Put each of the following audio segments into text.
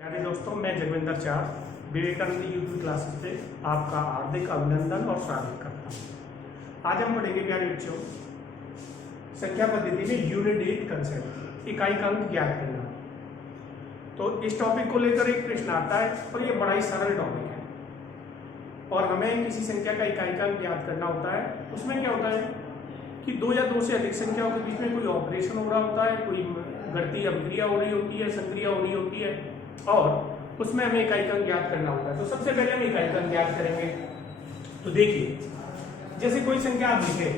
प्यारे दोस्तों, मैं जगविंदर चार विवेकानंद यूट्यूब क्लासेस पे आपका हार्दिक अभिनंदन और स्वागत करता हूँ। आज हम पढ़ेंगे प्यारे बच्चों संख्या पद्धति में यूनिट 8 कंसेप्ट इकाई का अंक ज्ञात करना। तो इस टॉपिक को लेकर एक प्रश्न आता है और ये बड़ा ही सरल टॉपिक है और हमें किसी संख्या का इकाई का अंक ज्ञात करना होता है। उसमें क्या होता है कि दो या दो से अधिक संख्याओं के बीच में कोई ऑपरेशन हो रहा होता है, कोई गणती अभिक्रिया हो रही होती है, संक्रिया हो रही होती है और उसमें हमें इकाई का अंक ज्ञात करना होता है। तो सबसे पहले हम इकाई का अंक ज्ञात करेंगे। तो देखिए, जैसे कोई संख्या आप लिखे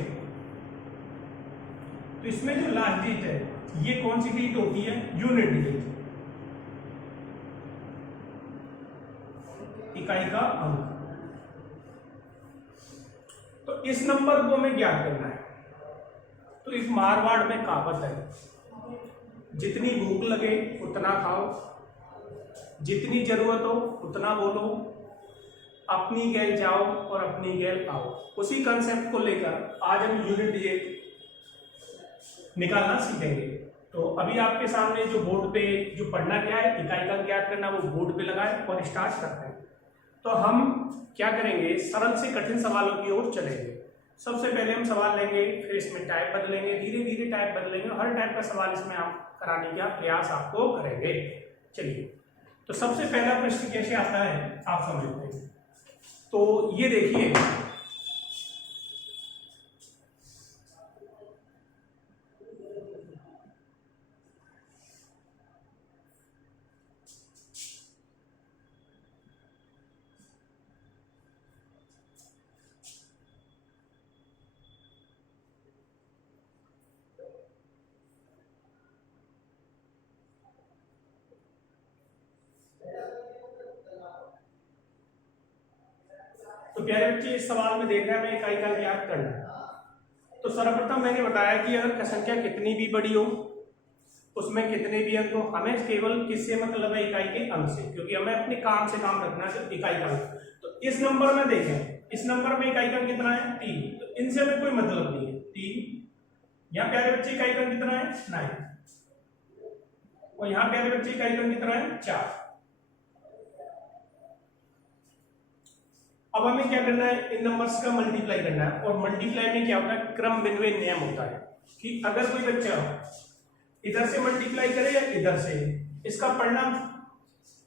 तो इसमें जो लास्ट डिजिट है ये कौन सी डिजिट होती है? यूनिट डिजिट, इकाई का अंक। तो इस नंबर को हमें ज्ञात करना है। तो एक मारवाड़ में कहावत है, जितनी भूख लगे उतना खाओ, जितनी जरूरत हो उतना बोलो, अपनी गैल जाओ और अपनी गैल आओ। उसी कंसेप्ट को लेकर आज हम यूनिट डिजिट निकालना सीखेंगे। तो अभी आपके सामने जो बोर्ड पे जो पढ़ना क्या है, इकाई का ज्ञात करना, वो बोर्ड पे लगाए और स्टार्ट करते हैं। तो हम क्या करेंगे, सरल से कठिन सवालों की ओर चलेंगे। सबसे पहले हम सवाल लेंगे, फिर इसमें टाइप बदलेंगे, धीरे धीरे टाइप बदलेंगे। हर टाइप का सवाल इसमें आप कराने का प्रयास आपको करेंगे। चलिए, तो सबसे पहला प्रश्न कैसे आता है आप समझते हैं। तो ये देखिए, तो प्यारे बच्चे इस सवाल में देख रहे हैं हमें इकाई का ज्ञात करना है। तो सर्वप्रथम मैंने बताया कि अगर संख्या कितनी भी बड़ी हो, उसमें कितने भी अंक हो, हमें केवल किससे मतलब है? इकाई के अंक से, क्योंकि हमें अपने काम से काम रखना है, इकाई का अंक। तो इस नंबर में देखें, इस नंबर में इकाई का अंक कितना है? 3। तो इनसे हमें कोई मतलब नहीं है। 3 यहाँ प्यारे बच्चे इकाई का अंक कितना है? 9। और यहाँ प्यारे बच्चे इकाई का अंक कितना है? 4। अब हमें क्या करना है, इन नंबर्स का मल्टीप्लाई करना है। और मल्टीप्लाई में क्या होता है, क्रम विनिमय नियम होता है कि अगर कोई बच्चा इधर से मल्टीप्लाई करे या इधर से, इसका परिणाम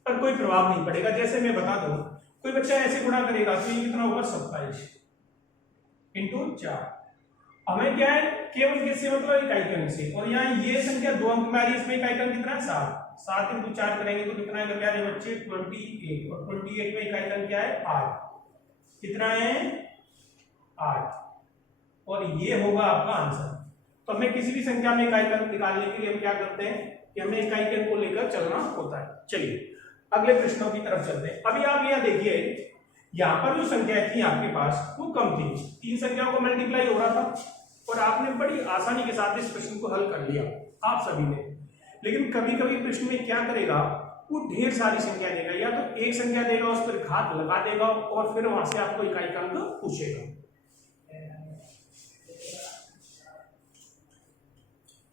पर कोई प्रभाव नहीं पड़ेगा। जैसे मैं बता दूं, कोई बच्चा ऐसे गुणा करेगा तो ये कितना होगा? 27 इंटू 4। हमें क्या है, केवल किससे मतलब? इकाई के अंक से। और यहाँ ये संख्या 2 अंक में आ रही है, इसमें इकाई का अंक कितना है? 7। 7 इंटू 4 करेंगे तो कितना है प्यारे बच्चे? 28। और 28 में इकाई का अंक क्या है? 8। कितना है? 8। और ये होगा आपका आंसर। तो हमें किसी भी संख्या में इकाई का अंक निकालने के लिए हम क्या करते हैं कि हमें इकाई के अंक को लेकर चलना होता है। चलिए अगले प्रश्नों की तरफ चलते हैं। अभी आप यहाँ देखिए, यहाँ पर जो संख्या थी आपके पास वो कम थी, 3 संख्याओं को मल्टीप्लाई हो रहा था और आपने बड़ी आसानी के साथ इस प्रश्न को हल कर लिया आप सभी ने। लेकिन कभी कभी प्रश्न में क्या करेगा, वो ढेर सारी संख्या देगा, या तो एक संख्या देगा उस पर घात लगा देगा और फिर वहां से आपको इकाई का अंक पूछेगा।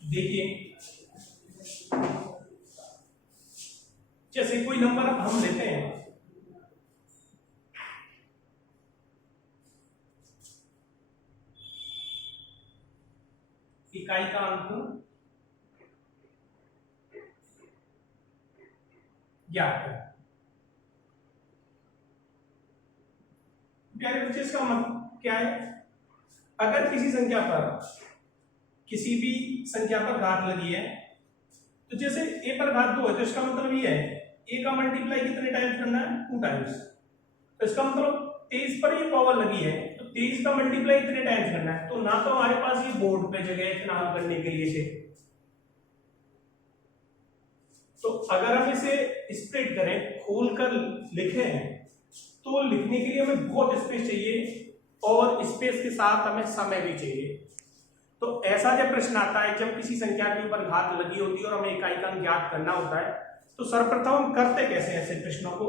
देखिए, जैसे कोई नंबर हम लेते हैं, इकाई का अंक ज्ञात है। प्यारे बच्चे, इसका मतलब क्या है, अगर किसी संख्या पर, किसी भी संख्या पर घात लगी है, तो जैसे a पर घात 2 है तो इसका मतलब ये है a का मल्टीप्लाई कितने टाइम्स करना है? 2 टाइम्स। तो इसका मतलब 23 पर ये पावर लगी है तो 23 का मल्टीप्लाई कितने टाइम्स करना है? तो ना तो हमारे पास ये बोर्ड पे जगह है इतना करने के लिए से, तो अगर हम इसे स्प्लिट करें, खोलकर लिखें, तो लिखने के लिए हमें बहुत स्पेस चाहिए और स्पेस के साथ हमें समय भी चाहिए। तो ऐसा जब प्रश्न आता है, जब किसी संख्या के ऊपर घात लगी होती है और हमें इकाई का अंक ज्ञात करना होता है, तो सर्वप्रथम हम करते कैसे ऐसे प्रश्नों को?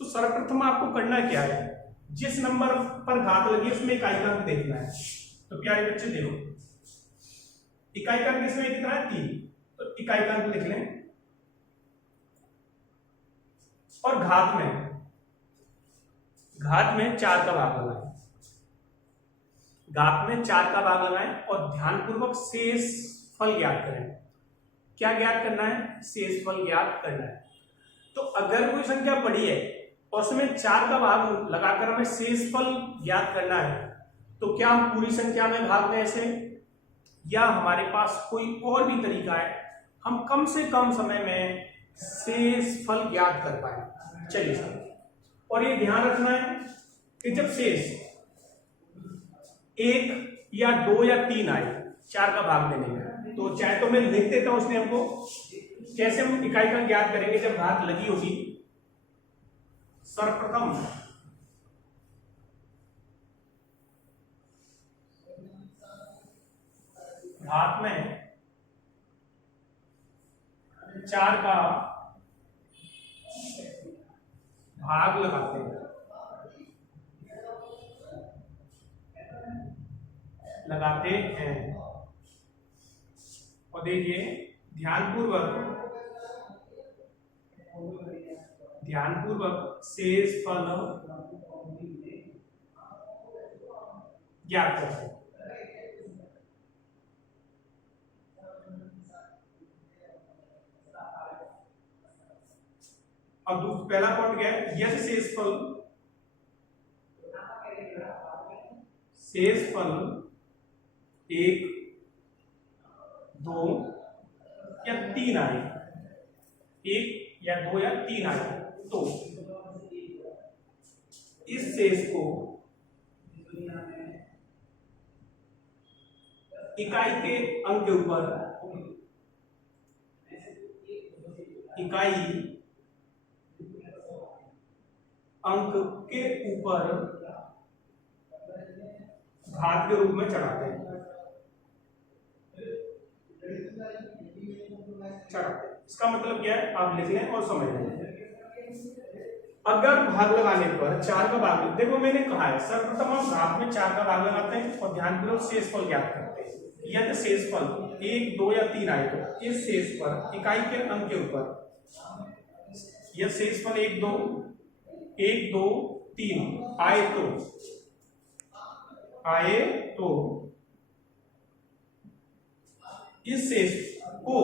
तो सर्वप्रथम आपको करना क्या है, जिस नंबर पर घात लगी है उसमें इकाई का अंक देखना है। तो प्यारे बच्चे देखो, इकाई का अंक इसमें कितना है? 3। तो इकाई का अंक लिख लें। और घात में 4 का भाग लगाएं। घात में 4 का भाग लगाएं और ध्यानपूर्वक शेष फल ज्ञात करें। क्या ज्ञात करना है? शेष फल ज्ञात करना है। तो अगर कोई संख्या बड़ी है और उसमें 4 का भाग लगाकर हमें शेष फल ज्ञात करना है, तो क्या हम पूरी संख्या में भाग दें ऐसे, या हमारे पास कोई और भी तरीका है हम कम से कम समय में शेष फल ज्ञात कर पाए? चलिए सर, और ये ध्यान रखना है कि जब शेष 1 या 2 या 3 आए 4 का भाग देने में, तो चाहे तो मैं लिख देता हूं उसने हमको कैसे हम इकाई का ज्ञात करेंगे जब घात लगी होगी। सर्वप्रथम घात में 4 का भाग लगाते हैं, और देखिए ध्यानपूर्वक शेष फल ज्ञात करते हैं। अब पहला पॉइंट क्या है? यदि शेष फल 1, 2 या 3 आए, 1 या 2 या 3 आए, तो इस शेष को इकाई के अंक के ऊपर घात के रूप में चढ़ाते हैं। इसका मतलब क्या है आप लिख लें और समझ लें। अगर भाग लगाने पर 4 का भाग, देखो मैंने कहा है सर्वप्रथम हम घात में 4 का भाग लगाते हैं और ध्यानपूर्वक शेषफल ज्ञात करते हैं। यदि शेषफल 1, 2 या 3 आए तो इस शेष पर इकाई के अंक के ऊपर यह शेषफल 1, 2, 3 आए तो इस शेष को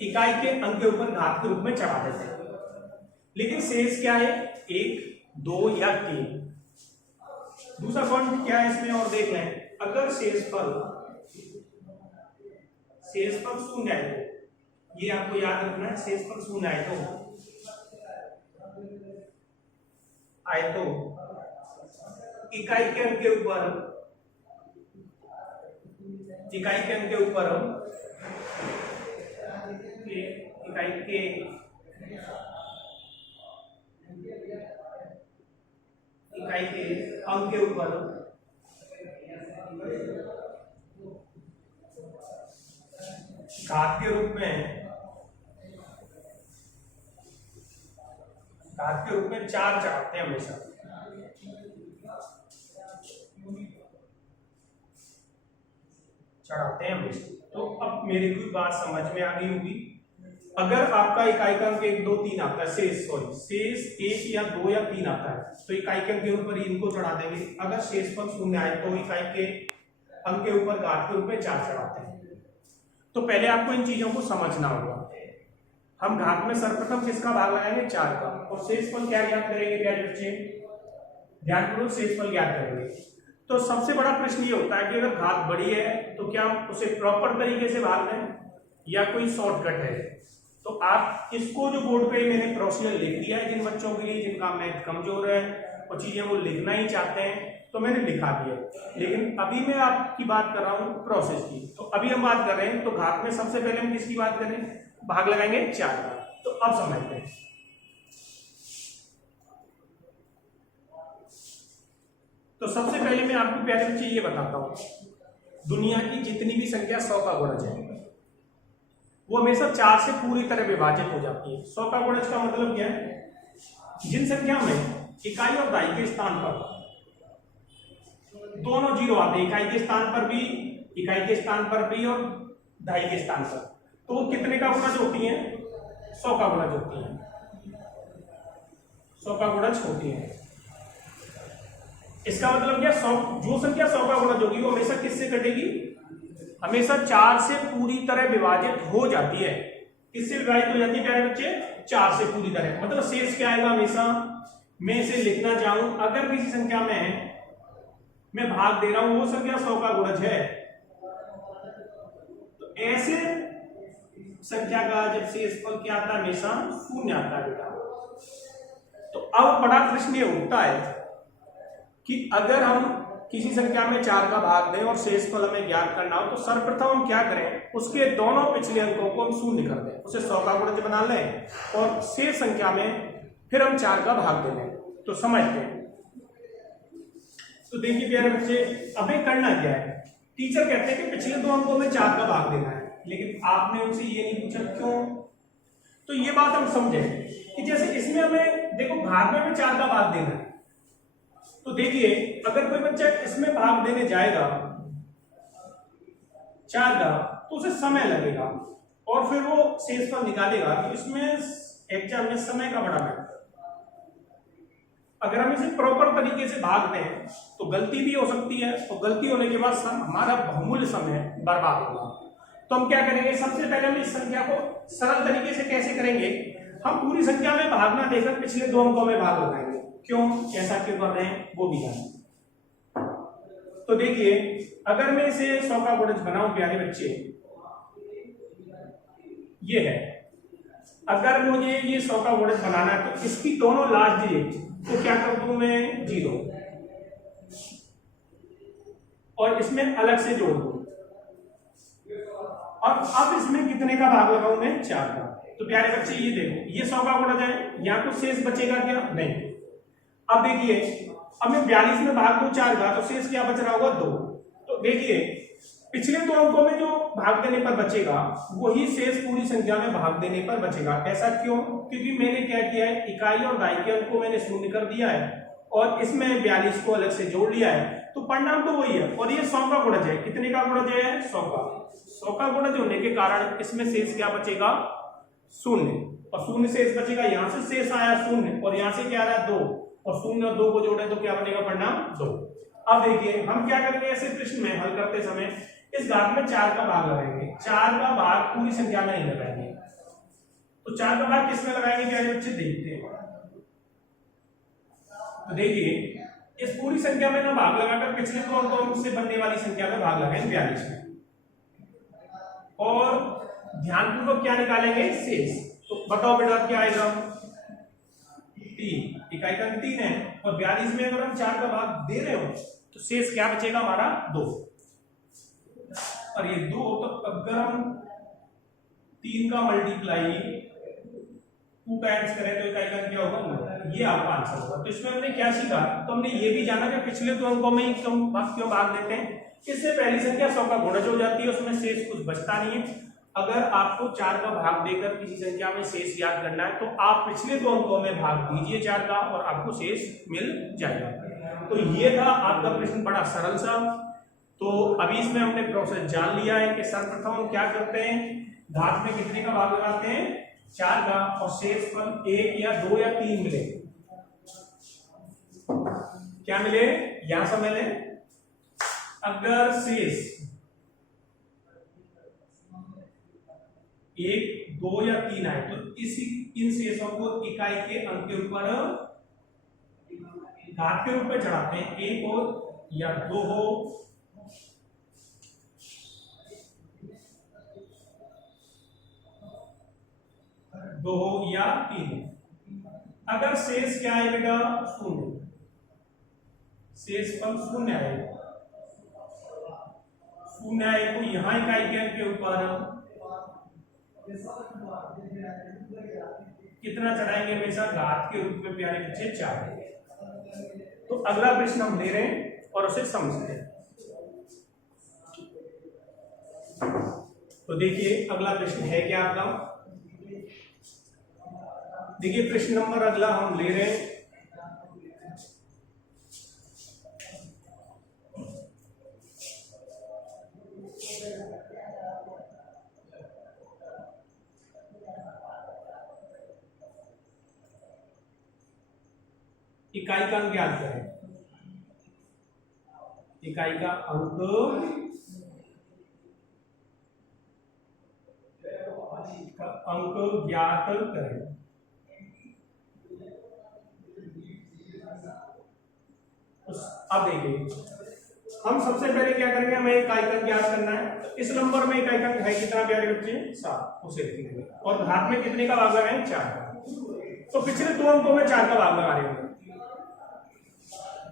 इकाई के अंक के ऊपर घात के रूप में चढ़ा देते हैं। लेकिन शेष क्या है? 1, 2 या 3। दूसरा पॉइंट क्या है इसमें और देख लें। अगर शेषफल 0 आए तो, ये आपको याद रखना है, शेषफल 0 आए तो इकाई के अंक के ऊपर घात के रूप में 4 चढ़ाते हैं हमेशा। तो अब मेरे को बात समझ में आ गई होगी। अगर आपका इकाई का अंक 1, 2, 3 आता है, शेष 1 या 2 या 3 आता है, तो इकाई के अंक के ऊपर इनको चढ़ा देंगे। अगर शेषफल 0 आए तो इकाई के अंक के ऊपर घात के रूप में 4 चढ़ाते हैं। तो पहले आपको इन चीजों को समझना होगा। हम घात में सर्वप्रथम किसका भाग लगाएंगे? 4 का, और शेषफल क्या ज्ञात करेंगे प्यारे बच्चे? ध्यानपूर्वक शेषफल ज्ञात करेंगे। तो सबसे बड़ा प्रश्न ये होता है कि अगर घात बड़ी है तो क्या हम उसे प्रॉपर तरीके से भाग दें या कोई शॉर्टकट है? तो आप इसको जो बोर्ड पे मैंने प्रोसीजर लिख दिया है जिन बच्चों के लिए जिनका मैथ कमजोर है और चीजें वो लिखना ही चाहते हैं, तो मैंने लिखा दिया। लेकिन अभी मैं आपकी बात कर रहा हूँ प्रोसेस की। तो अभी हम बात कर रहे हैं, तो घात में सबसे पहले हम किसकी बात करें? भाग लगाएंगे 4 का। तो अब समझते हैं। तो सबसे पहले मैं आपको प्यारे बच्चे ये बताता हूं, दुनिया की जितनी भी संख्या 100 का गुणज है वो हमेशा 4 से पूरी तरह विभाजित हो जाती है। 100 का गुणज का मतलब क्या है? जिन संख्या में इकाई और दहाई के स्थान पर दोनों 0 आते हैं, इकाई के स्थान पर भी और दहाई के स्थान पर, तो वो कितने का गुणज होती है? 100 का गुणज होती है, 100 का गुणज होती है। इसका मतलब क्या, 100 जो संख्या 100 का गुणज होगी वो हमेशा किससे कटेगी, हमेशा 4 से पूरी तरह विभाजित हो जाती है। किससे विभाजित हो जाती है प्यारे बच्चे, 4 से पूरी तरह। मतलब शेष क्या आएगा हमेशा, मैं इसे लिखना चाहूं, अगर किसी संख्या में मैं भाग दे रहा हूं वो संख्या 100 का गुणज है, तो ऐसे संख्या का जब शेषफल क्या आता है, हमेशा शून्य आता है बेटा। तो अब बड़ा प्रश्न ये उठता है कि अगर हम किसी संख्या में 4 का भाग दें और शेषफल हमें ज्ञात करना हो, तो सर्वप्रथम हम क्या करें, उसके दोनों पिछले अंकों को हम शून्य कर दें, उसे 100 का गुणज बना लें और शेष संख्या में फिर हम 4 का भाग दे लें। तो समझते हैं। तो देखिए प्यारे बच्चे, हमें करना क्या है, टीचर कहते हैं कि पिछले 2 अंकों में 4 का भाग देना है, लेकिन आपने उनसे ये नहीं पूछा क्यों। तो ये बात हम समझे कि जैसे इसमें हमें देखो भाग में हमें 4 का भाग देना है, तो देखिए अगर कोई बच्चा इसमें भाग देने जाएगा 4 का, तो उसे समय लगेगा और फिर वो शेषफल निकालेगा। तो इसमें एग्जाम में समय का बड़ा महत्व। अगर हम इसे प्रॉपर तरीके से भाग दें तो गलती भी हो सकती है, तो गलती होने के बाद हमारा बहुमूल्य समय बर्बाद होगा। तो हम क्या करेंगे, सबसे पहले हम इस संख्या को सरल तरीके से कैसे करेंगे, हम पूरी संख्या में भाग ना देकर पिछले 2 अंकों में भाग लगाएंगे। क्यों, ऐसा क्यों कर रहे हैं वो भी जानें। तो देखिए अगर मैं इसे 100 का गुणज बनाऊं प्यारे बच्चे, ये है, अगर मुझे ये 100 का गुणज बनाना है तो इसकी दोनों लास्ट डिजिट तो क्या कर दूं मैं 0 और इसमें अलग से जोड़ दूं, और अब इसमें कितने का भाग लगाऊं मैं 4 का। तो प्यारे बच्चे ये देखो, ये 100 का गुणज है, यहाँ तो शेष बचेगा क्या, नहीं। अब देखिए अब मैं 42 में भाग दूं 4 का, तो शेष क्या बच रहा होगा 2। तो देखिए पिछले 2 अंकों में जो भाग देने पर बचेगा वही शेष पूरी संख्या में भाग देने पर बचेगा। ऐसा क्यों, क्योंकि मैंने क्या किया है, इकाई और दाई के अंक को मैंने शून्य कर दिया है और इसमें 42 को अलग से जोड़ लिया है, तो परिणाम तो वही है। और ये 100 का गुणज है, कितने का गुणज है 100 का। 100 का गुणज होने के कारण इसमें शेष क्या बचेगा, शून्य, और शून्य शेष बचेगा। यहां से शेष आया शून्य और यहां से क्या आ रहा है 2, और शून्य और 2 को जोड़े तो क्या बनेगा परिणाम 2। अब देखिए हम क्या करेंगे, ऐसे प्रश्न में हल करते समय इस घात में 4 का भाग लगाएंगे, 4 का भाग पूरी संख्या में नहीं लगाएंगे। तो 4 का भाग किसमें लगाएंगे प्यारे बच्चे, देखते हैं। तो देखिए इस पूरी संख्या में ना भाग लगाकर पिछले 2 अंकों से बनने वाली संख्या में भाग लगाएंगे 42 में, और ध्यानपूर्वक क्या निकालेंगे शेष। तो बताओ बेटा क्या आएगा, 3, इकाई का 3 है, और 42 में अगर हम 4 का भाग दे रहे हो तो शेष क्या बचेगा हमारा 2, और ये 2, तो अगर हम 3 का मल्टीप्लाई 2 टाइम्स करें तो इकाई का क्या होगा, ये आपका आंसर होगा। तो इसमें हमने क्या सीखा, तो हमने ये भी जाना कि पिछले 2 अंकों में ही क्यों भाग देते हैं। इससे पहली संख्या 100 का गुणज हो जाती है, उसमें शेष कुछ बचता नहीं है। अगर आपको 4 का भाग देकर किसी संख्या में शेष याद करना है तो आप पिछले 2 अंकों में भाग दीजिए 4 का और आपको शेष मिल जाएगा। तो ये था आपका प्रश्न, बड़ा सरल सा। तो अभी इसमें हमने प्रोसेस जान लिया है कि सर्वप्रथम हम क्या करते हैं, घात में कितने का भाग लगाते हैं 4 का, और शेषफल 1 या 2 या 3 मिले, क्या मिले, यहां से मिले। अगर शेष 1, 2 या 3 आए तो इन शेषों को इकाई के अंक के ऊपर घात के रूप में चढ़ाते हैं, 1 हो या 2 हो, या 3। अगर शेष क्या है बेटा, शून्य, शेषफल शून्य आए, शून्य आए तो यहां इकाई के अंक के ऊपर कितना चढ़ाएंगे, हमेशा घात के रूप में प्यारे बच्चे 4। तो अगला प्रश्न हम ले रहे हैं और उसे समझते हैं। तो देखिए अगला प्रश्न है क्या आपका, देखिए प्रश्न नंबर अगला हम ले रहे हैं। इकाई का अंक ज्ञात करें। इकाई का अंक ज्ञात करें। अब देखिए हम सबसे पहले क्या करेंगे, हमें इकाई का ज्ञात करना है। तो इस नंबर में इकाई का है कितना प्यारे बच्चे, 7, उसे लिखेंगे और घात में कितने का भाग लगाएंगे, 4 का। तो पिछले 2 अंकों में 4 का भाग लगा रहे हैं।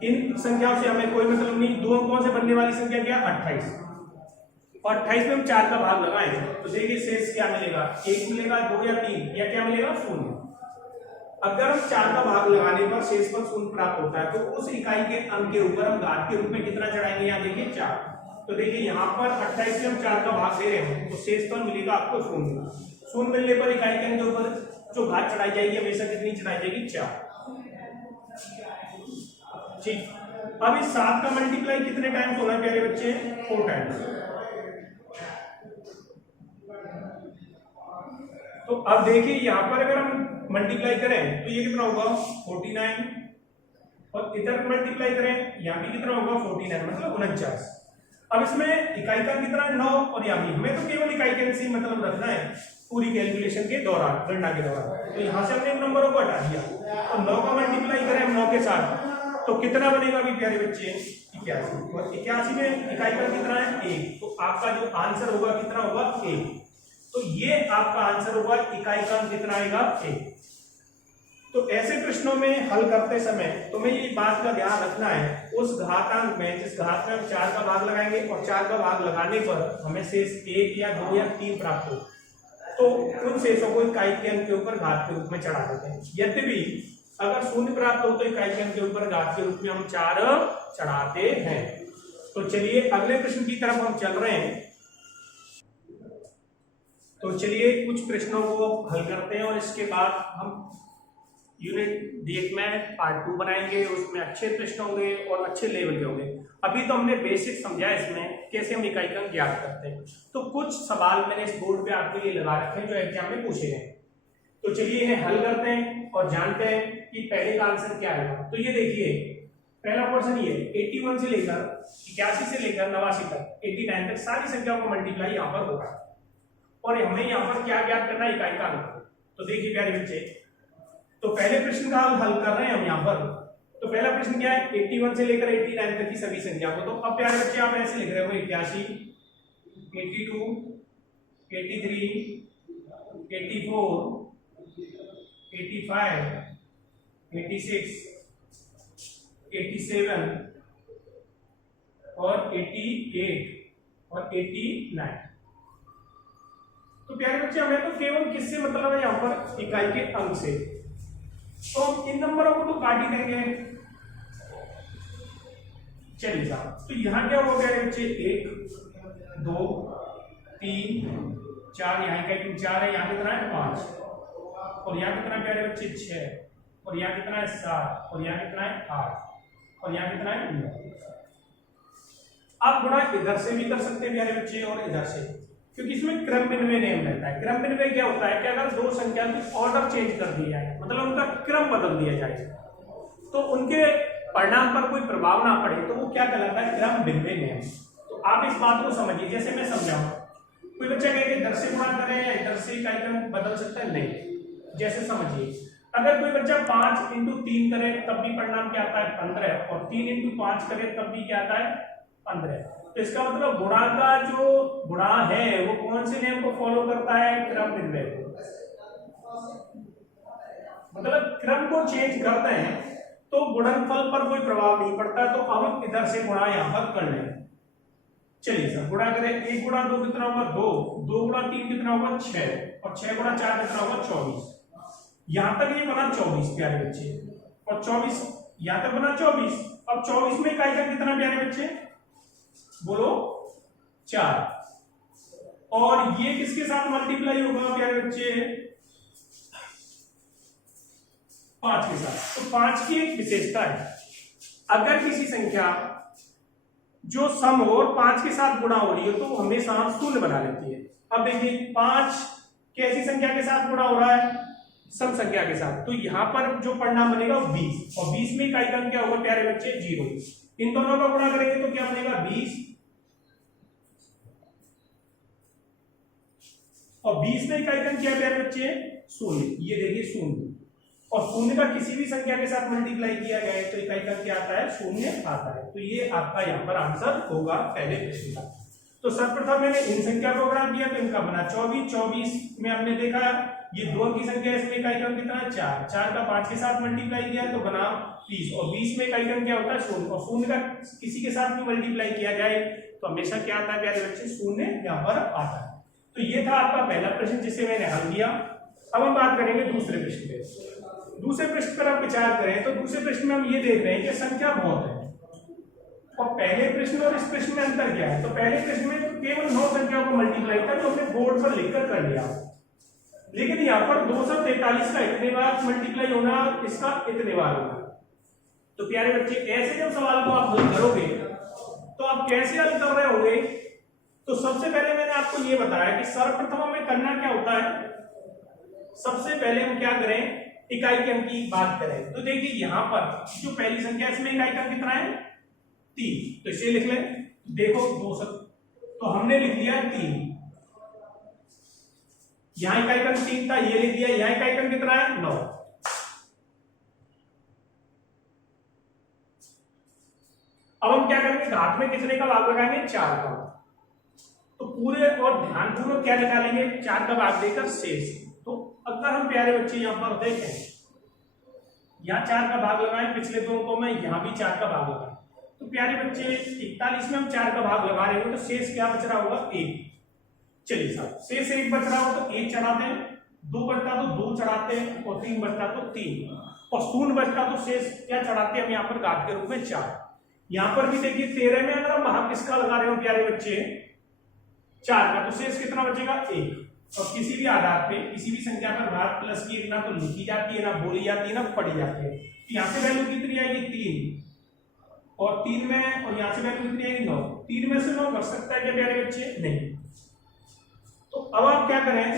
इन संख्याओं से हमें कोई मतलब नहीं, 2 अंकों से बनने वाली संख्या क्या, 28, और 28 में हम 4 का भाग लगाएंगे तो देखिए शेष क्या मिलेगा, 1 मिलेगा, 2 या 3 या क्या मिलेगा, 0। अगर हम 4 का भाग लगाने पर शेष पर 0 प्राप्त होता है तो उस इकाई के अंक के ऊपर हम घात के रूप में कितना चढ़ाएंगे, यहाँ देखिए 4। तो देखिए यहाँ पर 28 से हम 4 का भाग दे रहे हैं तो शेष पर मिलेगा आपको 0। 0 मिलने पर इकाई के अंक के ऊपर जो घात चढ़ाई जाएगी हमेशा कितनी चढ़ाई जाएगी, 4। ठीक। अब इस 7 का मल्टीप्लाई कितने टाइम्स होना है प्यारे बच्चे, 4 टाइम्स। तो अब देखिए यहाँ पर अगर हम मल्टीप्लाई करें तो ये कितना होगा, 49, और इधर मल्टीप्लाई करें यहाँ भी कितना होगा, 49, मतलब 49। अब इसमें इकाई का कितना, 9, और यहाँ भी हमें तो केवल इकाई के अंक से मतलब रखना है पूरी कैलकुलेशन के दौरान, गणना के दौरान। तो यहाँ से हमने इन नंबरों को हटा दिया और 9 का मल्टीप्लाई करें हम 9 के साथ तो कितना बनेगा अभी प्यारे बच्चे, 81, और 81 में इकाई का कितना है, 1। तो आपका जो आंसर होगा कितना होगा, 1। तो ये आपका आंसर होगा, इकाई का अंक कितना आएगा, 1। तो ऐसे प्रश्नों में हल करते समय तुम्हें ये बात का ध्यान रखना है, उस घातांक में जिस घात में हम 4 का भाग लगाएंगे और 4 का भाग लगाने पर हमें शेष 1 या 2 या 3 प्राप्त हो तो उन शेषों को इकाई के अंक के ऊपर घात के रूप में चढ़ा देते हैं। यद्यपि अगर 0 प्राप्त हो तो इकाई के अंक के ऊपर घात के रूप में हम 4 चढ़ाते हैं। तो चलिए अगले प्रश्न की तरफ हम चल रहे हैं। तो चलिए कुछ प्रश्नों को हल करते हैं और इसके बाद हम यूनिट 1 में पार्ट 2 बनाएंगे, उसमें अच्छे प्रश्न होंगे और अच्छे लेवल के होंगे। अभी तो हमने बेसिक समझा इसमें कैसे हम इकाई का अंक ज्ञात करते हैं। तो कुछ सवाल मैंने इस बोर्ड पे आपके लिए लगा रखे हैं जो एग्जाम में पूछे गए। तो चलिए इन्हें हल करते हैं और जानते हैं कि पहले का आंसर क्या आएगा। तो ये देखिए पहला क्वेश्चन ये 81 से लेकर 81 से लेकर 89 तक 89 तक सारी संख्याओं का मल्टीप्लाई यहाँ पर होगा और हमें यहाँ पर क्या ज्ञात करना है, इकाई का अंक। तो देखिए प्यारे बच्चे, तो पहले प्रश्न का हल कर रहे हैं हम यहाँ पर। तो पहला प्रश्न क्या है, 81 से लेकर 89 तक की सभी संख्या को। तो अब प्यारे बच्चे आप ऐसे लिख रहे हो 81, 82, 83, 84, 85, 86, 87 और 88 और 89। तो प्यारे बच्चे हमें तो केवल किससे मतलब है, यहाँ पर इकाई के अंक से। तो हम इन नंबरों को तो काट ही देंगे। चलिए साहब, तो यहाँ क्या होगा प्यारे बच्चे, 1, 2, 3, 4, यहाँ इकाई की 4 है, यहाँ कितना है 5, और यहाँ कितना प्यारे बच्चे 6, और यहाँ कितना है 7, और यहाँ कितना है 8, और यहाँ कितना है 9। आप गुणा इधर से भी कर सकते हैं प्यारे बच्चे और इधर से, क्योंकि इसमें क्रम विनिमय नियम रहता है। क्रम विनिमय क्या होता है कि अगर दो संख्या की ऑर्डर चेंज कर दिया है, मतलब उनका क्रम बदल दिया जाए, तो उनके परिणाम पर कोई प्रभाव ना पड़े, तो वो क्या कहलाता है, क्रम विनिमय नियम। तो आप इस बात को समझिए, जैसे मैं समझाऊं, कोई बच्चा कहे इधर से गुणा करें या इधर से इकाई क्रम बदल सकता है, नहीं। जैसे समझिए, अगर कोई बच्चा 5 इंटू 3 करे तब भी परिणाम क्या आता है 15, और 3 इंटू 5 करे तब भी क्या आता है 15। तो इसका मतलब गुणा का जो गुणा है वो कौन से नियम को फॉलो करता है, क्रम विनिमय को। मतलब क्रम को चेंज करते हैं तो गुणनफल पर कोई प्रभाव नहीं पड़ता। तो अब हम इधर से गुणा यहां पर कर लें। चलिए सर गुणा करें, 1 गुणा 2 कितना होगा 2, 2 गुणा 3 कितना होगा 6, और 6 गुणा 4 कितना होगा 24। यहां तक ये बना 24 प्यारे बच्चे, और 24 यहां तक बना 24। अब 24 में इकाई का कितना प्यारे बच्चे, बोलो 4, और ये किसके साथ मल्टीप्लाई होगा प्यारे बच्चे, 5 के साथ। तो 5 की एक विशेषता है, अगर किसी संख्या जो सम हो और 5 के साथ गुणा हो रही है तो हमेशा शून्य बना लेती है। अब देखिए 5 कैसी संख्या के साथ गुणा हो रहा है, सम संख्या के साथ, तो यहाँ पर जो परिणाम बनेगा 20, और 20 में इकाई क्रम क्या होगा प्यारे बच्चे 0। इन दोनों का गुणा करेंगे तो क्या बनेगा 20, और 20 में इकाई क्रम क्या प्यारे बच्चे 0, ये देखिए 0, और 0 का किसी भी संख्या के साथ मल्टीप्लाई किया गया तो इकाई क्रम क्या आता है 0 आता है। तो ये आपका यहाँ पर आंसर होगा पहले प्रश्न का। तो सर्वप्रथम मैंने इन संख्या को गुणा किया तो इनका बना 24, 24 में हमने देखा ये 2 अंकी संख्या, इसमें इकाई क्रम कितना है 4, 4 का 5 के साथ मल्टीप्लाई किया तो बना 30, और 20 में इकाई क्रम क्या होता है 0, और 0 का किसी के साथ भी मल्टीप्लाई किया जाए तो हमेशा क्या आता है प्यारे बच्चे 0 यहाँ पर आता है। तो ये था आपका पहला प्रश्न जिसे मैंने हल किया। अब हम बात करेंगे दूसरे प्रश्न पे। दूसरे प्रश्न पर आप विचार करें तो दूसरे प्रश्न में हम ये देख रहे हैं कि संख्या बहुत है, और पहले प्रश्न और इस प्रश्न में अंतर क्या है। तो पहले प्रश्न में तो केवल 9 संख्याओं को मल्टीप्लाई था जो हमने बोर्ड पर लिखकर कर लिया, लेकिन यहाँ पर 243 का इतने बार मल्टीप्लाई होना, इसका इतने बार होना। तो प्यारे बच्चे ऐसे जब सवाल को आप हल करोगे तो आप कैसे हल कर रहे होंगे। तो सबसे पहले मैंने आपको ये बताया कि सर्वप्रथम हमें करना क्या होता है, सबसे पहले हम क्या करें इकाई क्रम की बात करें। तो देखिए यहाँ पर जो पहली संख्या इसमें इकाई क्रम कितना है 3, तो इसे लिख लें। देखो 2, तो हमने लिख लिया 3, यहां इकाई क्रम 3 था, ये लिख दिया। यहां इकाई क्रम कितना है 9। अब हम क्या करेंगे घात में कितने का भाग लगाएंगे 4 का। तो पूरे और ध्यानपूर्वक क्या निकालेंगे 4 का भाग देकर शेष। तो अगर हम प्यारे बच्चे यहां पर देखें, यहां 4 का भाग लगाएं, पिछले दो अंकों में यहां भी 4 का भाग लगाएं, तो प्यारे बच्चे 41 में हम 4 का भाग लगा रहे हो तो शेष क्या बच रहा होगा 1। चलिए साहब शेष 1 बच रहा हो तो 1 चढ़ाते हैं, 2 बचता तो 2 चढ़ाते हैं, और 3 बचता तो 3, और 0 बचता तो शेष क्या चढ़ाते हैं हम यहाँ पर घात के रूप में 4। यहाँ पर भी देखिए 13 में अगर हम भाग किसका लगा रहे हो प्यारे बच्चे 4 का, तो शेष कितना बचेगा 1। और किसी भी आधार पे किसी भी संख्या पर भाग प्लस की ना तो लिखी जाती है, ना बोली जाती है, ना पढ़ी जाती है। तो यहाँ से वैल्यू कितनी आएगी 3, और 3 में, और यहाँ से वैल्यू कितनी आएगी 9। 3 में से 9 घट सकता है क्या प्यारे बच्चे नहीं। तो अब आप क्या करें,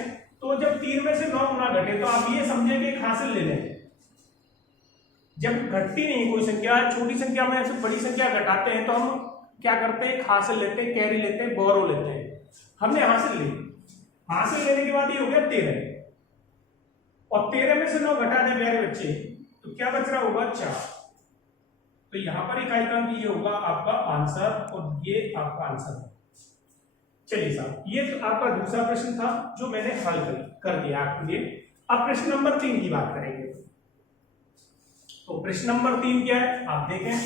तो जब 3 में से 9 ना घटे तो आप ये समझे कि एक हासिल ले लें। जब घटती नहीं कोई संख्या, छोटी संख्या में से बड़ी संख्या घटाते हैं तो हम क्या करते हैं एक हासिल लेते हैं, कैरी लेते हैं, बोरो लेते हैं। हमने हासिल ली, हासिल लेने के बाद ये हो गया 13, और 13 में से 9 घटा दें प्यारे बच्चे तो क्या बच रहा होगा 4। तो यहां पर इकाई क्रम ये होगा आपका आंसर, और ये आपका आंसर है। चलिए साहब ये तो आपका दूसरा प्रश्न था जो मैंने हल कर दिया आपके लिए। अब प्रश्न नंबर 3 की बात करेंगे। तो प्रश्न नंबर 3 क्या है आप देखें,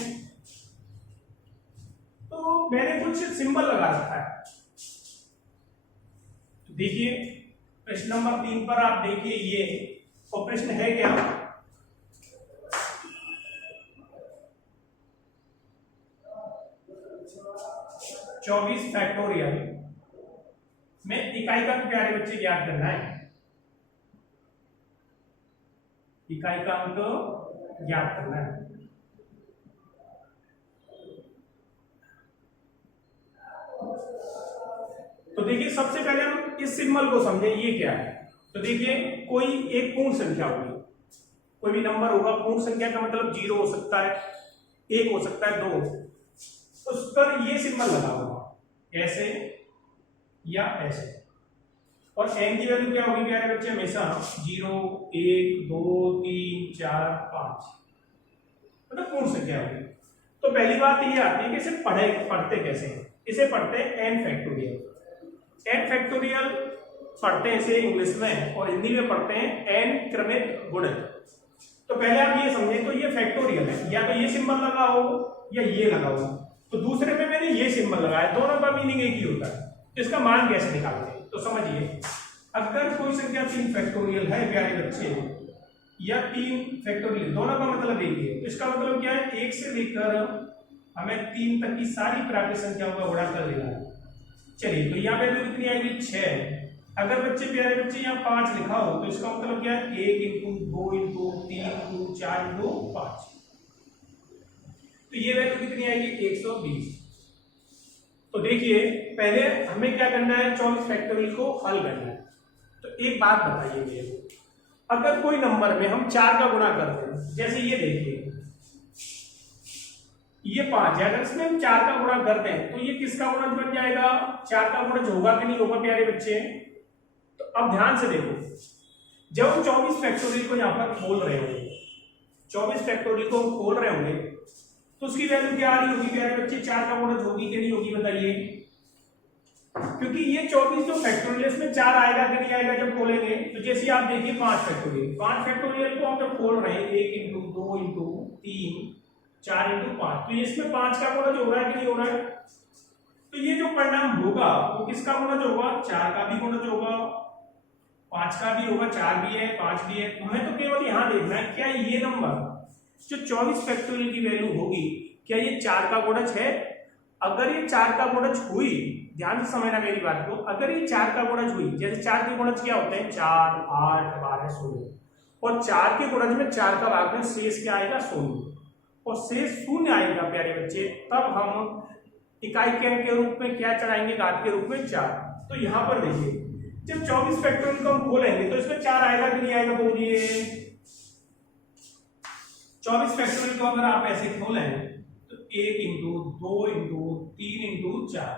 तो मैंने कुछ सिंबल लगा रखा है। तो देखिए प्रश्न नंबर 3 पर आप देखिए ये, और प्रश्न है क्या 24 फैक्टोरियल में इकाई का प्यारे बच्चे ज्ञात करना है। इकाई का अंक ज्ञात करना है। तो देखिए सबसे पहले हम इस सिंबल को समझें ये क्या है। तो देखिए कोई एक पूर्ण संख्या होगी, कोई भी नंबर होगा, पूर्ण संख्या का मतलब 0 हो सकता है, 1 हो सकता है, 2, तो उस पर ये सिंबल लगा होगा ऐसे या ऐसे। और n की वैल्यू क्या होगी प्यारे बच्चे हमेशा 0, 1, 2, 3, 4, 5, मतलब पूर्ण संख्या होगी। तो पहली बात ये आती है कि इसे पढ़ते कैसे हैं। इसे पढ़ते हैं n फैक्टोरियल। n फैक्टोरियल पढ़ते हैं इसे इंग्लिश में, और हिंदी में पढ़ते हैं n क्रमिक गुणित। तो पहले आप ये समझें, तो ये फैक्टोरियल है, या तो ये सिंबल लगा हो या ये लगा हो। तो दूसरे पे मैंने ये सिंबल लगाया, दोनों का मीनिंग एक ही होता है। तो इसका मान कैसे निकालते हैं, तो समझिए अगर कोई संख्या 3 फैक्टोरियल है प्यारे बच्चे, या 3 फैक्टोरियल, दोनों का मतलब एक ही है। तो इसका मतलब क्या है 1 से लेकर हमें 3 तक की सारी प्राकृतिक संख्याओं का गुणा कर लेना है। चलिए तो यहाँ पे भी कितनी आएगी 6। अगर बच्चे प्यारे बच्चे यहाँ 5 लिखा हो तो इसका मतलब क्या है 1 इंटू 2 इंटू 3 इंटू 4 इंटू 5, तो ये वैल्यू कितनी आएगी 120। तो देखिए पहले हमें क्या करना है 24 फैक्टोरियल को हल करना है। तो एक बात बताइए मेरे को, अगर कोई नंबर में हम 4 का गुणा करते हैं, जैसे ये देखिए ये 5 है, अगर इसमें हम 4 का गुणा करते हैं तो ये किसका गुणज बन जाएगा, 4 का गुणज होगा कि नहीं होगा प्यारे बच्चे। तो अब ध्यान से देखो, जब हम 24 फैक्टोरियल को यहाँ पर खोल रहे होंगे, 24 फैक्टोरियल को हम खोल रहे होंगे तो उसकी वैल्यू क्या आ रही होगी प्यारे बच्चे, 4 का गुणज होगी कि नहीं होगी बताइए। क्योंकि ये 24 जो फैक्टोरियल इसमें 4 आएगा कि नहीं आएगा जब खोलेंगे। तो जैसे आप देखिए 5 फैक्टोरियल को हम जब खोल रहे हैं 1 इंटू 2 इंटू 3 4 इंटू 5, तो इसमें 5 का गुणज हो रहा है कि नहीं हो रहा है। तो ये जो परिणाम होगा वो किसका गुणज होगा, 4 का भी गुणज होगा, 5 का भी होगा, 4 भी है 5 भी है। हमें तो केवल यहाँ देखना है क्या ये नंबर जो 24 फैक्टोरियल की वैल्यू होगी क्या ये 4 का गुणज है। अगर ये 4 का गुणज हुई, ध्यान से समझना मेरी बात को, अगर ये 4 का गुणज हुई, जैसे 4 के गुणज क्या होते हैं 4 8 12 16, और 4 के गुणज में 4 का भाग में शेष क्या आएगा 0, और शेष 0 आएगा प्यारे बच्चे, तब हम इकाई के अंक के रूप में क्या चढ़ाएंगे, घात के रूप में 4। तो यहाँ पर देखिए जब 24 फैक्टोरियल को हम खोलेंगे तो इसमें 4 आएगा कि नहीं आएगा बोलिए। 24 फैक्टोरियल को अगर आप ऐसे खोलें तो 1 इंटू 2 इंटू 3 इंटू 4,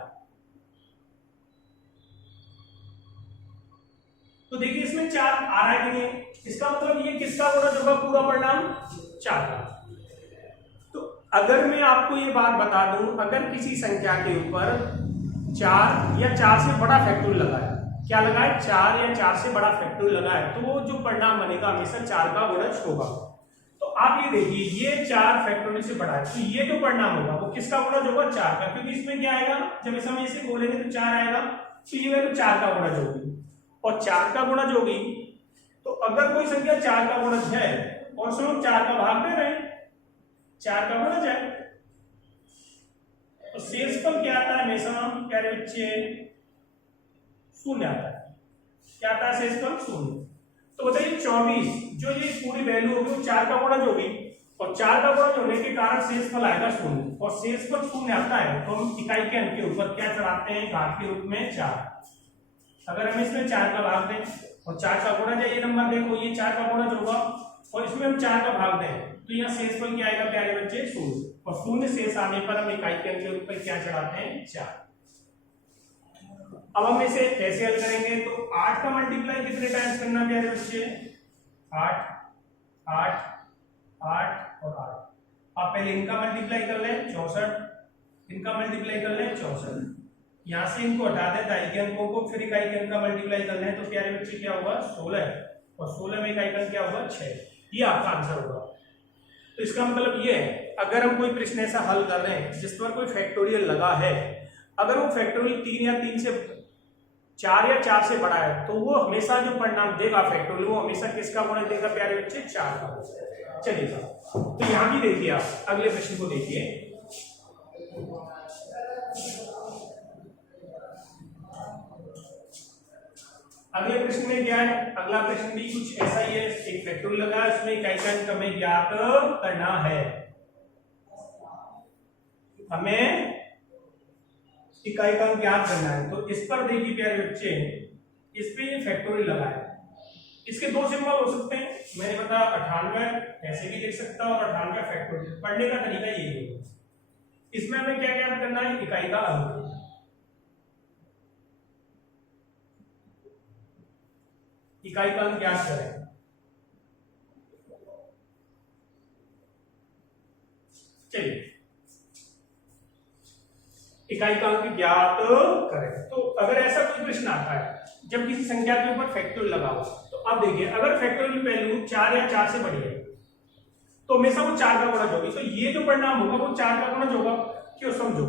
तो देखिए इसमें 4 आ रहा है कि नहीं, इसका मतलब ये किसका गुणज होगा, पूरा परिणाम 4 का। तो अगर मैं आपको ये बात बता दूं, अगर किसी संख्या के ऊपर 4 या 4 से बड़ा फैक्टोरियल लगा है, क्या लगा है 4 या 4 से बड़ा फैक्टोरियल लगा है, तो वो जो परिणाम बनेगा हमेशा 4 का गुणज होगा। तो आप ये देखिए ये 4 फैक्टोरियल से बड़ा है, तो ये जो परिणाम होगा वो किसका गुणज होगा, 4 का, क्योंकि इसमें क्या आएगा, जब इस समय इसे बोलेंगे तो 4 आएगा, तो ये वैल्यू 4 का गुणज होगी, और 4 का गुणज होगी। तो अगर कोई संख्या 4 का गुणज है और उसमें हम 4 का भाग दे रहे हैं, 4 का गुणज है, तो शेषफल क्या आता है हमेशा प्यारे बच्चे, 0 आता है। क्या आता है शेषफल 0। तो बताइए 24 जो ये पूरी वैल्यू होगी वो 4 का गुणज होगी, और 4 का गुणज होने के कारण शेषफल आएगा 0, और शेषफल 0 आता है तो हम इकाई के अंक के ऊपर क्या चढ़ाते हैं, घात के रूप में 4। अगर हम इसमें 4 का भाग दें और 4 का गुणज है, ये नंबर देखो ये 4 का गुणज होगा, और इसमें हम 4 का भाग दें तो यहाँ शेषफल क्या आएगा प्यारे बच्चे 0, और 0 शेष आने पर हम इकाई के अंक के ऊपर क्या चढ़ाते हैं 4। अब हम इसे ऐसे हल करेंगे तो 8 का मल्टीप्लाई कितने टाइम्स करना प्यारे बच्चे, 8 8 8 और 8। आप पहले इनका मल्टीप्लाई कर लें 64, इनका मल्टीप्लाई कर लें 64, यहां से इनको हटा दें दाई के अंकों को, फिर इकाई के अंक का मल्टीप्लाई कर लें तो प्यारे बच्चे क्या होगा 16, और 16 में इकाई का अंक क्या होगा 6। ये आपका आंसर होगा। तो इसका मतलब ये है अगर हम कोई प्रश्न ऐसा हल कर रहे हैं जिस पर कोई फैक्टोरियल लगा है, अगर वो फैक्टोरियल 3 या 3 से 4 या 4 से बड़ा है तो वो हमेशा जो परिणाम देगा फैक्टोरियल वो हमेशा किसका गुणज देगा प्यारे बच्चे, 4 का। चलिए तो यहां भी देखिए आप अगले प्रश्न को देखिए। अगले प्रश्न में क्या है, अगला प्रश्न भी कुछ ऐसा ही है, एक फैक्टोरियल लगा है उसमें इकाई का अंक हमें ज्ञात करना है, हमें इकाई का अंक ज्ञात करना है। तो इस पर देखिए प्यारे बच्चे, इस पे ये फैक्टोरियल लगा है, इसके दो सिंबल हो सकते हैं, मैंने बताया 98 ऐसे भी देख सकता हूं और 98 फैक्टोरियल। पढ़ने का तरीका यही है, इसमें हमें क्या ज्ञात करना है, इकाई का अंक। इकाई का अंक ज्ञात करें। चलिए इकाई का अंक ज्ञात करें। तो अगर ऐसा कोई प्रश्न आता है जब किसी संख्या के ऊपर फैक्टोरियल लगा हो, तो अब देखिए अगर फैक्टोरियल वैल्यू 4 या 4 से बड़ी है तो हमेशा वो 4 का गुणज होगी, तो ये जो परिणाम होगा वो 4 का गुणज होगा। क्यों, समझो,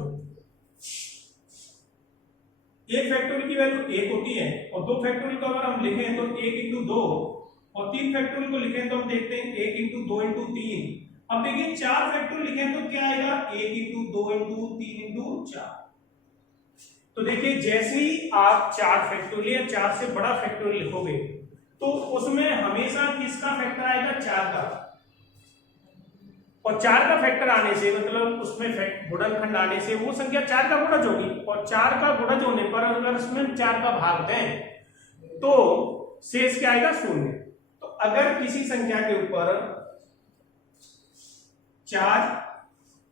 एक फैक्टोरियल की वैल्यू 1 होती है, और 2 फैक्टोरियल को अगर हम लिखें तो 1 इंटू 2, और 3 फैक्टोरियल को लिखें तो हम देखते हैं 1 इंटू 2 इंटू 3। अब देखिए 4 फैक्टोरियल लिखें तो क्या आएगा, 1 इंटू 2 इंटू 3 इंटू 4। तो देखिए जैसे ही आप 4 फैक्टोरियल या 4 से बड़ा फैक्टोरियल लिखोगे तो उसमें हमेशा किसका फैक्टर आएगा, 4 का, और 4 का फैक्टर आने से मतलब उसमें गुणनखंड आने से वो संख्या 4 का गुणज होगी, और 4 का गुणज होने पर अगर उसमें 4 का भाग दें तो शेष क्या आएगा, 0। तो अगर किसी संख्या के ऊपर 4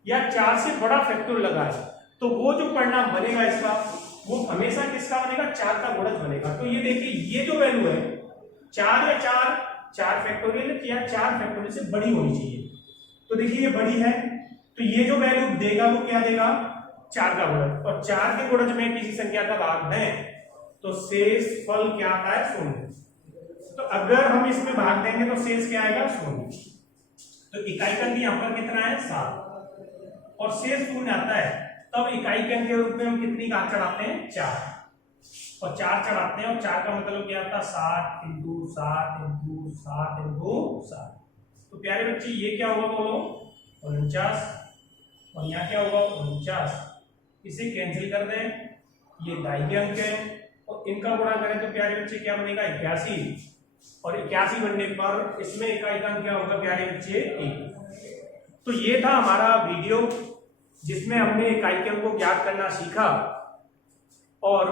या 4 से बड़ा फैक्टर लगा है तो वो जो परिणाम बनेगा इसका, वो हमेशा किसका बनेगा, 4 का गुणज बनेगा। तो ये देखिए, ये जो वैल्यू है 4 या 4 फैक्टोरियल या 4 फैक्टोरियल से बड़ी होनी चाहिए। तो देखिए ये बड़ी है, तो ये जो वैल्यू देगा वो क्या देगा, 4 का गुणज। और 4 के गुणज में किसी संख्या का भाग है तो शेष फल क्या आता है, शून्य। तो अगर हम इसमें भाग देंगे तो शेष क्या आएगा, शून्य। तो इकाई का अंक यहाँ पर कितना है, 7, और शेष शून्य आता है, तब इकाई के अंक के रूप में हम कितनी घात चढ़ाते हैं, 4, और 4 चढ़ाते हैं। और 4 का मतलब क्या आता है, 7 इंटू 7 इंटू 7 इंटू 7। तो प्यारे बच्चे ये क्या होगा, बोलो 49, और यहाँ क्या होगा 49। इसे कैंसिल कर दें, ये दाई के अंक है, और इनका गुणा करें तो प्यारे बच्चे क्या बनेगा, 81, और 81 बनने पर इसमें इकाई का अंक क्या होगा प्यारे बच्चे, 1। तो ये था हमारा वीडियो जिसमें हमने इकाई के अंक को ज्ञात करना सीखा, और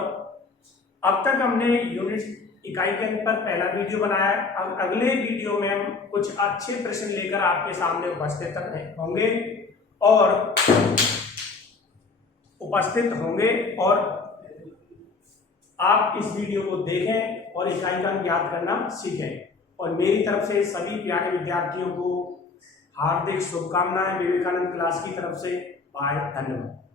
अब तक हमने यूनिट इकाई के अंक पर पहला वीडियो बनाया। अब अगले वीडियो में हम कुछ अच्छे प्रश्न लेकर आपके सामने उपस्थित होंगे और आप इस वीडियो को देखें और इकाई का अंक ज्ञात करना सीखें। और मेरी तरफ से सभी प्यारे विद्यार्थियों को हार्दिक शुभकामनाएं विवेकानंद क्लास की तरफ से। बाय, धन्यवाद।